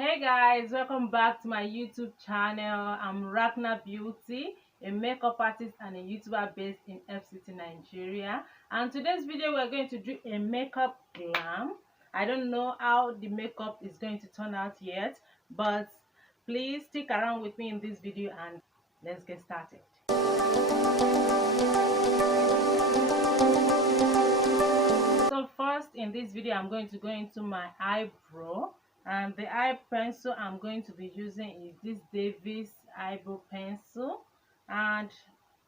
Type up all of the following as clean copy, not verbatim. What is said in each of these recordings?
Hey guys, welcome back to my YouTube channel. I'm Racnna Beauty, a makeup artist and a YouTuber based in FCT, Nigeria. And today's video we're going to do a makeup glam. I don't know how the makeup is going to turn out yet, but please stick around with me in this video and let's get started. So first in this video I'm going to go into my eyebrow. And the eye pencil I'm going to be using is this Davis eyebrow pencil. And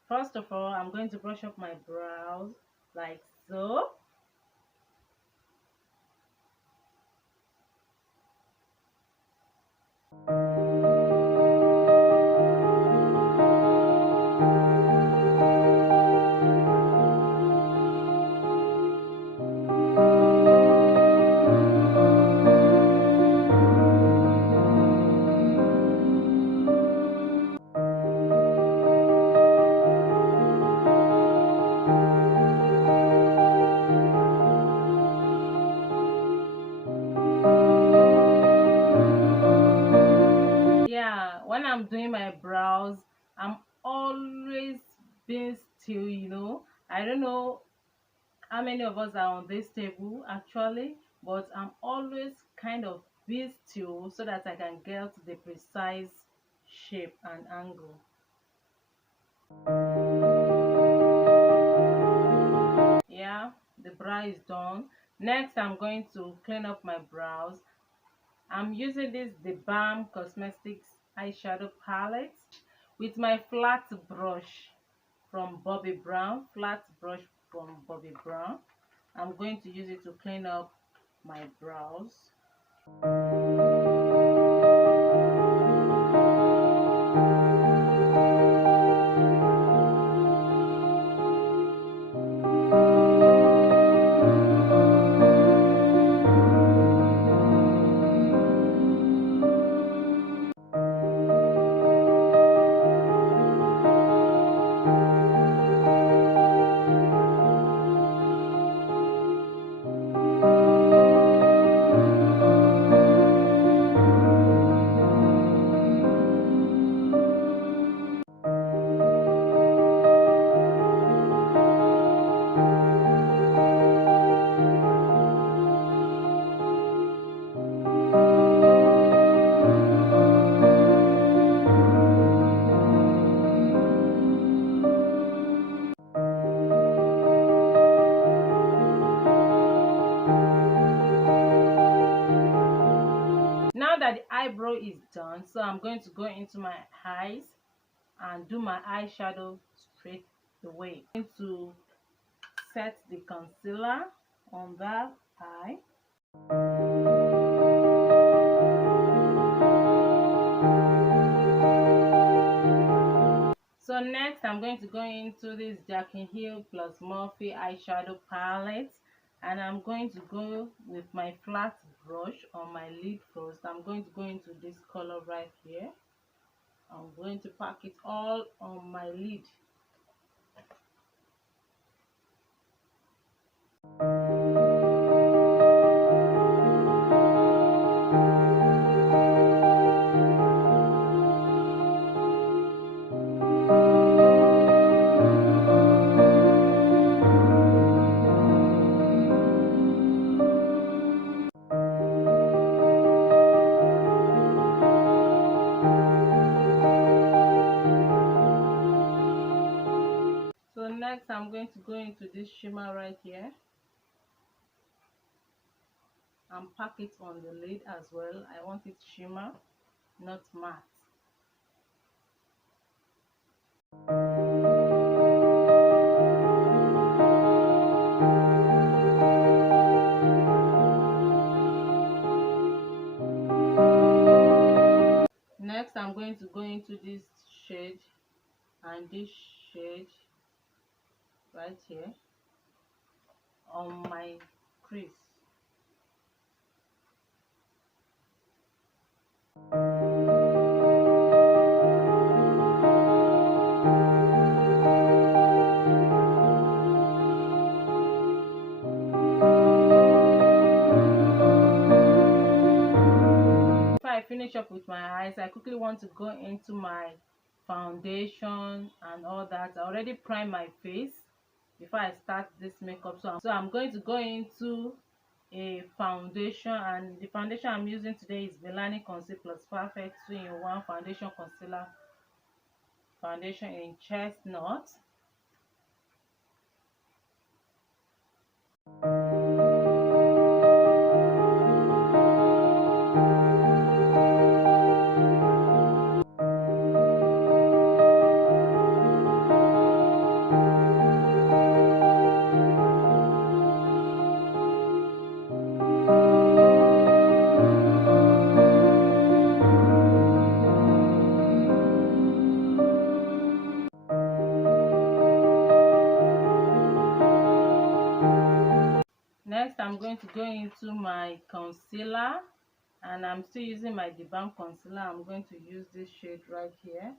first of all, I'm going to brush up my brows like so. When I'm doing my brows, I'm always being still. I don't know how many of us are on this table actually, but I'm always kind of being still so that I can get the precise shape and angle. The brow is done. Next I'm going to clean up my brows. I'm using the Balm Cosmetics eyeshadow palette with my flat brush from Bobbi Brown. I'm going to use it to clean up my brows. Now that the eyebrow is done, so I'm going to go into my eyes and do my eyeshadow straight away. I'm going to set the concealer on that eye. So next I'm going to go into this Jaclyn plus Morphe eyeshadow palette, and I'm going to go with my flat brush on my lid first. I'm going to go into this color right here. I'm going to pack it all on my lid. Next I'm going to go into this shimmer right here and pack it on the lid as well. I want it shimmer, not matte. Next I'm going to go into this shade and this shade right here on my crease. I finish up with my eyes, I quickly want to go into my foundation and all that. I already primed my face before I start this makeup, so I'm going to go into a foundation, and the foundation I'm using today is Milani Conceal Plus Perfect 2-in-1 foundation concealer foundation in Chestnut. Next, I'm going to go into my concealer, and I'm still using my Balm concealer. I'm going to use this shade right here.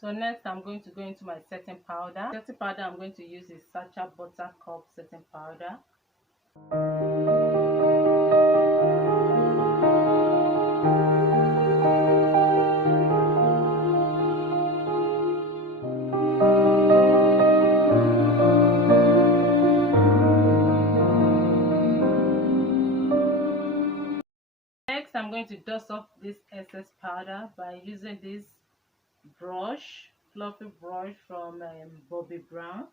So next, I'm going to go into my setting powder. Setting powder I'm going to use is Sacha Buttercup setting powder. Next, I'm going to dust off this excess powder by using this brush, fluffy brush from Bobbi Brown.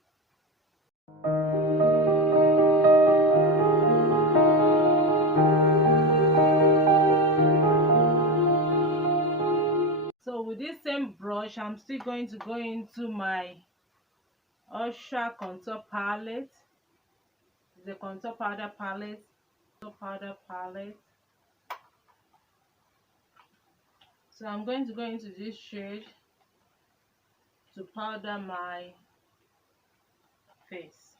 So with this same brush, I'm still going to go into my Usha contour palette. The contour powder palette. So I'm going to go into this shade to powder my face.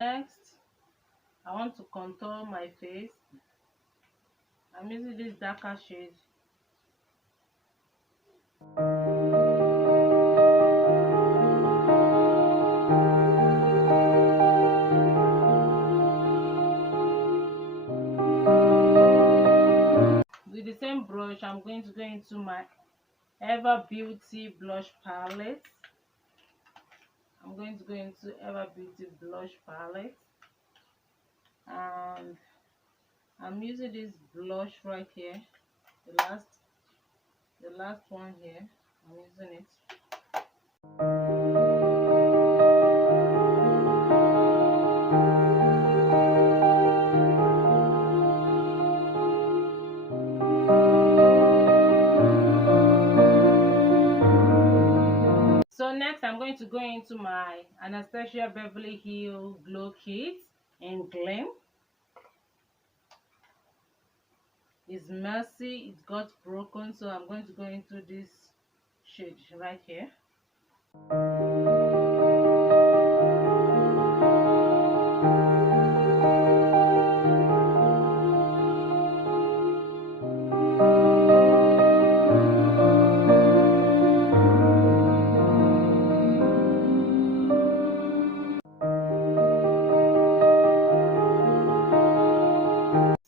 Next, I want to contour my face. I'm using this darker shade. With the same brush, I'm going to go into my Ever Beauty blush palette. I'm going to go into Ever Beauty blush palette, and I'm using this blush right here, the last one here. I'm using it. So next, I'm going to go into my Anastasia Beverly Hills Glow Kit in Gleam. It's messy, it got broken, so I'm going to go into this shade right here.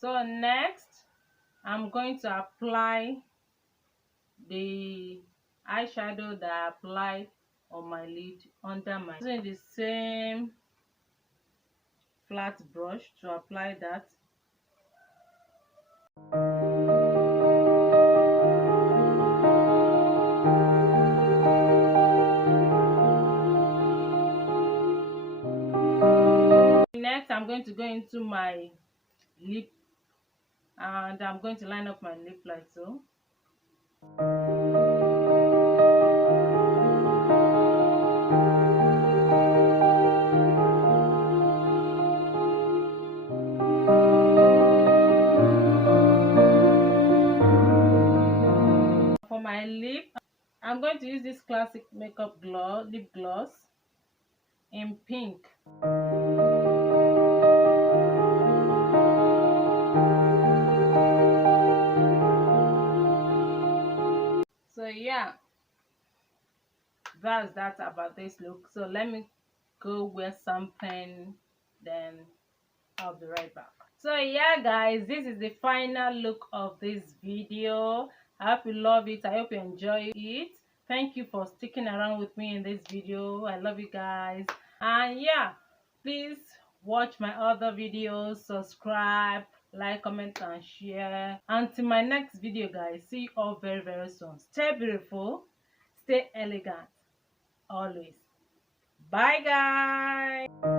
So next, I'm going to apply the eyeshadow that I applied on my lid under my, using the same flat brush to apply that. Next, I'm going to go into my lip, and I'm going to line up my lip like so. For my lip, I'm going to use this classic makeup gloss, lip gloss in pink. So yeah, that's that about this look. So let me go wear something, then I'll be right back. So yeah guys, this is the final look of this video. I hope you love it. I hope you enjoy it. Thank you for sticking around with me in this video. I love you guys. And yeah, please watch my other videos, subscribe, like, comment and share. Until my next video guys, see you all very very soon. Stay beautiful, stay elegant always. Bye guys.